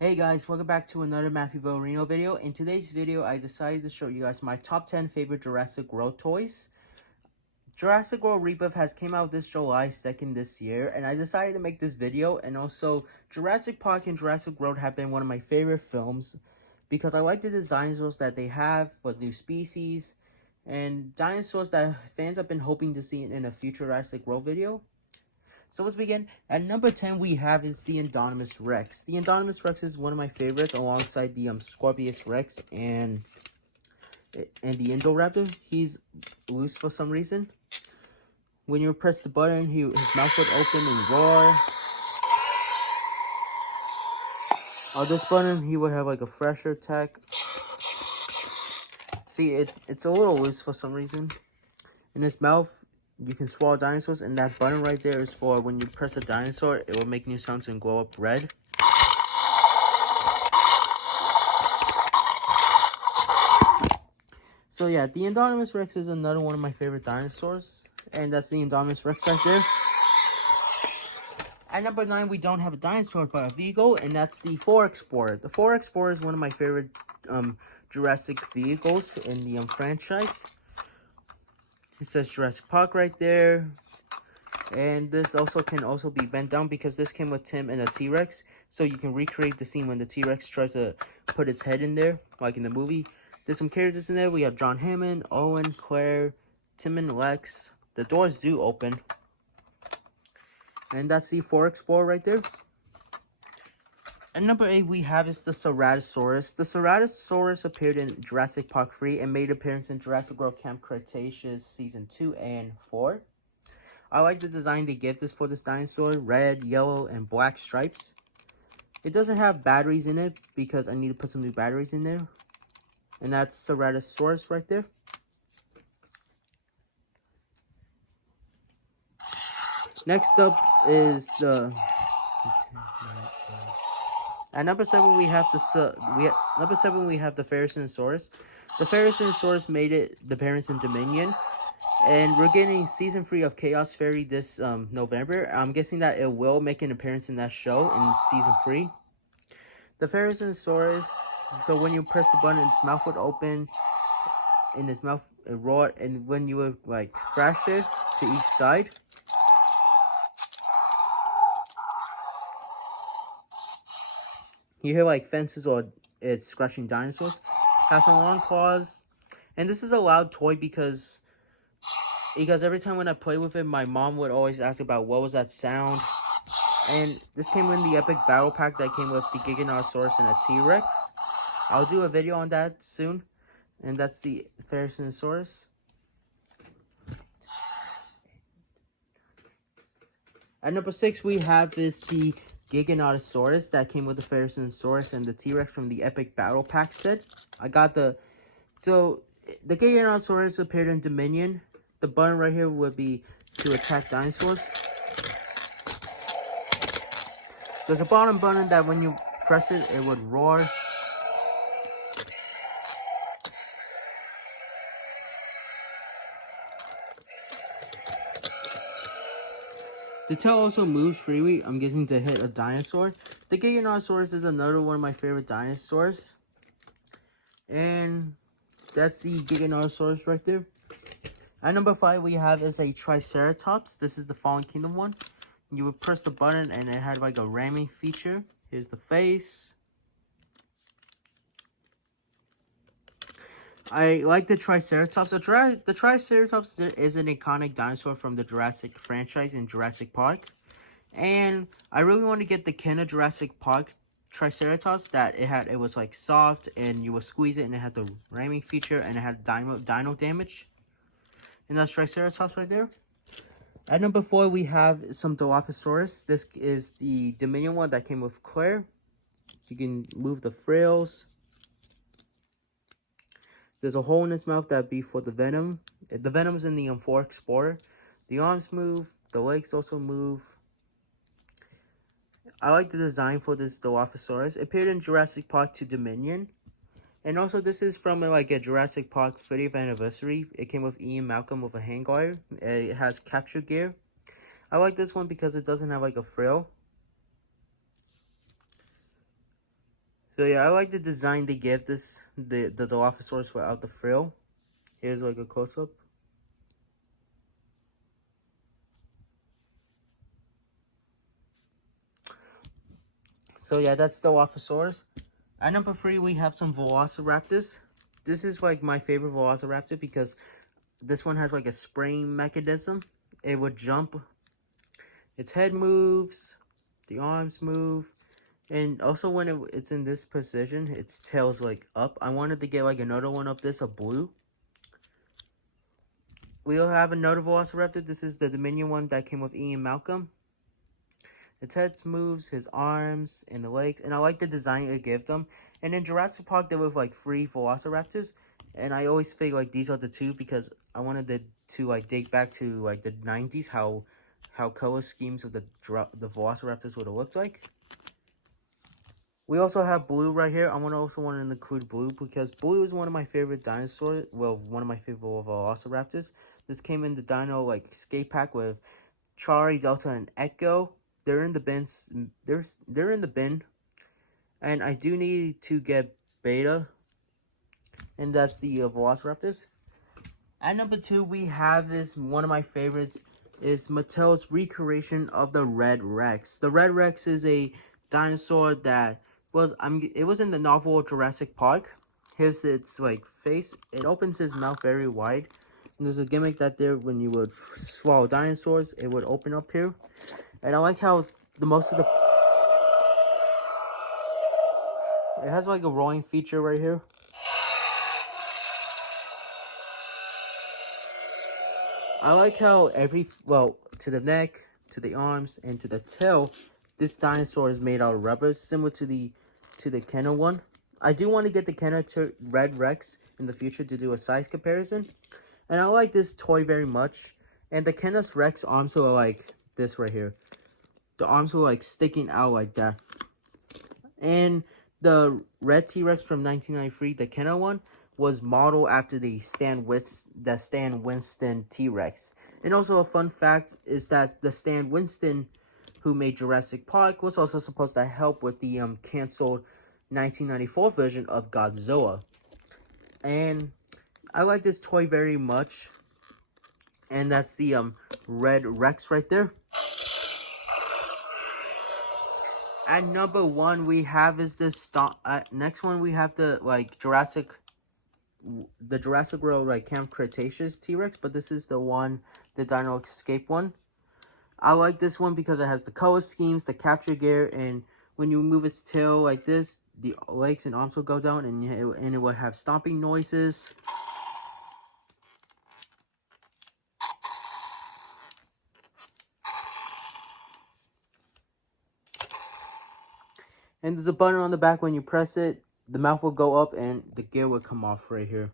Hey guys, welcome back to another Matthew Reno video. In today's video, I decided to show you guys my top 10 favorite Jurassic World toys. Jurassic World Rebirth has came out this July 2nd this year, and I decided to make this video. And also, Jurassic Park and Jurassic World have been one of my favorite films because I like the dinosaurs that they have for new species and dinosaurs that fans have been hoping to see in a future Jurassic World video. So let's begin. At number 10, we have is the Indominus Rex. The Indominus Rex is one of my favorites alongside the Scorpius Rex and the Indoraptor. He's loose for some reason. When you press the button, his mouth would open and roar. On this button, he would have like a fresher attack. See, it's a little loose for some reason. In his mouth, you can swallow dinosaurs, and that button right there is for when you press a dinosaur, it will make new sounds and glow up red. So yeah, the Indominus Rex is another one of my favorite dinosaurs, and that's the Indominus Rex right there. At number 9, we don't have a dinosaur but a vehicle, and that's the 4Explorer. The 4Explorer is one of my favorite Jurassic vehicles in the franchise. It says Jurassic Park right there. And this also can be bent down because this came with Tim and a T-Rex. So you can recreate the scene when the T-Rex tries to put its head in there, like in the movie. There's some characters in there. We have John Hammond, Owen, Claire, Tim and Lex. The doors do open. And that's the 4Explorer right there. And number 8 we have is the Ceratosaurus. The Ceratosaurus appeared in Jurassic Park 3 and made an appearance in Jurassic World Camp Cretaceous Season 2 and 4. I like the design they give this for this dinosaur. Red, yellow, and black stripes. It doesn't have batteries in it because I need to put some new batteries in there. And that's Ceratosaurus right there. Next up is the... At number 7 we have the Ferrosaurus. The Ferrosaurus made the appearance in Dominion, and we're getting season 3 of Chaos Fairy this November. I'm guessing that it will make an appearance in that show in season 3. The Ferrosaurus, so when you press the button, its mouth would open, and its mouth would roar, and when you would like thrash it to each side, you hear like fences or it's scratching dinosaurs. Has some long claws. And this is a loud toy because every time when I play with it, my mom would always ask about what was that sound. And this came in the epic battle pack that came with the Giganotosaurus and a T-Rex. I'll do a video on that soon. And that's the Ferrosaurus. At number 6 we have is the Giganotosaurus that came with the Ferrosaurus and the T-Rex from the Epic Battle Pack set. So the Giganotosaurus appeared in Dominion. The button right here would be to attack dinosaurs. There's a bottom button that when you press it, it would roar. The tail also moves freely, I'm guessing to hit a dinosaur. The Giganotosaurus is another one of my favorite dinosaurs. And that's the Giganotosaurus right there. At number 5 we have is a Triceratops. This is the Fallen Kingdom one. You would press the button and it had like a ramming feature. Here's the face. I like the Triceratops. The Triceratops is an iconic dinosaur from the Jurassic franchise in Jurassic Park. And I really want to get the Ken of Jurassic Park Triceratops that it was like soft and you would squeeze it and it had the ramming feature and it had dino damage. And that's Triceratops right there. At number 4 we have some Dilophosaurus. This is the Dominion one that came with Claire. You can move the frills. There's a hole in its mouth that'd be for the venom. The venom's in the 4Explorer. The arms move. The legs also move. I like the design for this Dilophosaurus. It appeared in Jurassic Park 2 Dominion. And also this is from like a Jurassic Park 30th anniversary. It came with Ian Malcolm with a handguard. It has capture gear. I like this one because it doesn't have like a frill. So yeah, I like the design they give this the Dilophosaurus without the frill. Here's like a close-up. So yeah, that's Dilophosaurus. At number 3, we have some Velociraptors. This is like my favorite Velociraptor because this one has like a spring mechanism. It would jump. Its head moves. The arms move. And also when it's in this position, its tail's like up. I wanted to get like another one of this, a blue. We'll have another Velociraptor. This is the Dominion one that came with Ian Malcolm. Its head moves, his arms, and the legs. And I like the design it gave them. And in Jurassic Park, there was like 3 Velociraptors. And I always feel like these are the 2 because I wanted to like dig back to like the 90s, how color schemes of the Velociraptors would have looked like. We also have blue right here. I also want to include blue because blue is one of my favorite dinosaurs. Well, one of my favorite Velociraptors. This came in the Dino like skate pack with Charlie, Delta, and Echo. They're in the bins. They're in the bin, and I do need to get Beta, and that's the Velociraptors. At number 2, we have is one of my favorites. Is Mattel's recreation of the Red Rex. The Red Rex is a dinosaur that it was in the novel Jurassic Park. Here's its like face. It opens his mouth very wide. And there's a gimmick that there when you would swallow dinosaurs, it would open up here. And I like how it has like a roaring feature right here. I like how to the neck, to the arms, and to the tail, this dinosaur is made out of rubber, similar to the Kenner one. I do want to get the Kenner Red Rex in the future to do a size comparison. And I like this toy very much. And the Kenner's Rex arms are like this right here. The arms were like sticking out like that. And the red T-Rex from 1993, the Kenner one, was modeled after the Stan Winston T-Rex. And also a fun fact is that the Stan Winston who made Jurassic Park was also supposed to help with the canceled 1994 version of Godzilla. And I like this toy very much. And that's the Red Rex right there. At number 1, we have is this next one we have the Jurassic World like Camp Cretaceous T-Rex, but this is the Dino Escape one. I like this one because it has the color schemes, the capture gear, and when you move its tail like this, the legs and arms will go down, and it will have stomping noises. And there's a button on the back. When you press it, the mouth will go up and the gear will come off right here.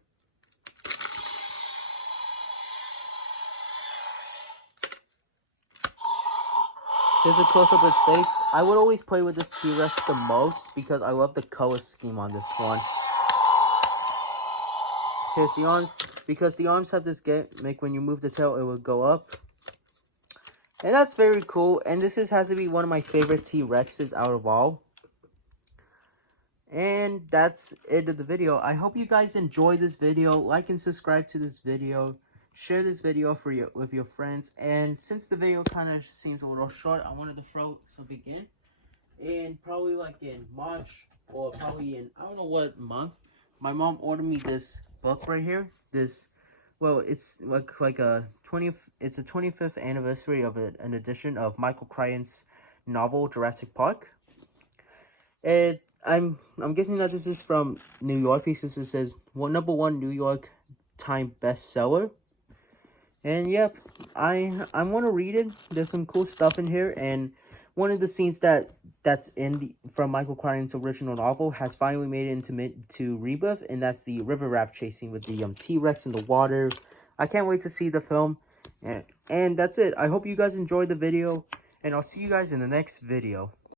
Here's a close-up of its face. I would always play with this T-Rex the most because I love the color scheme on this one. Here's the arms. Because the arms have this gimmick, when you move the tail, it will go up. And that's very cool. And this has to be one of my favorite T-Rexes out of all. And that's it of the video. I hope you guys enjoyed this video. Like and subscribe to this video. Share this video with your friends. And since the video kind of seems a little short, I wanted to throw something in probably like in March or probably in I don't know what month. My mom ordered me this book right here. It's like a 25th anniversary of an edition of Michael Crichton's novel Jurassic Park. I'm guessing that this is from New York because it says #1 New York Times bestseller. And yep, I want to read it. There's some cool stuff in here, and one of the scenes that's from Michael Crichton's original novel has finally made it into Rebirth, and that's the river raft chasing with the T-Rex in the water. I can't wait to see the film, and that's it. I hope you guys enjoyed the video, and I'll see you guys in the next video.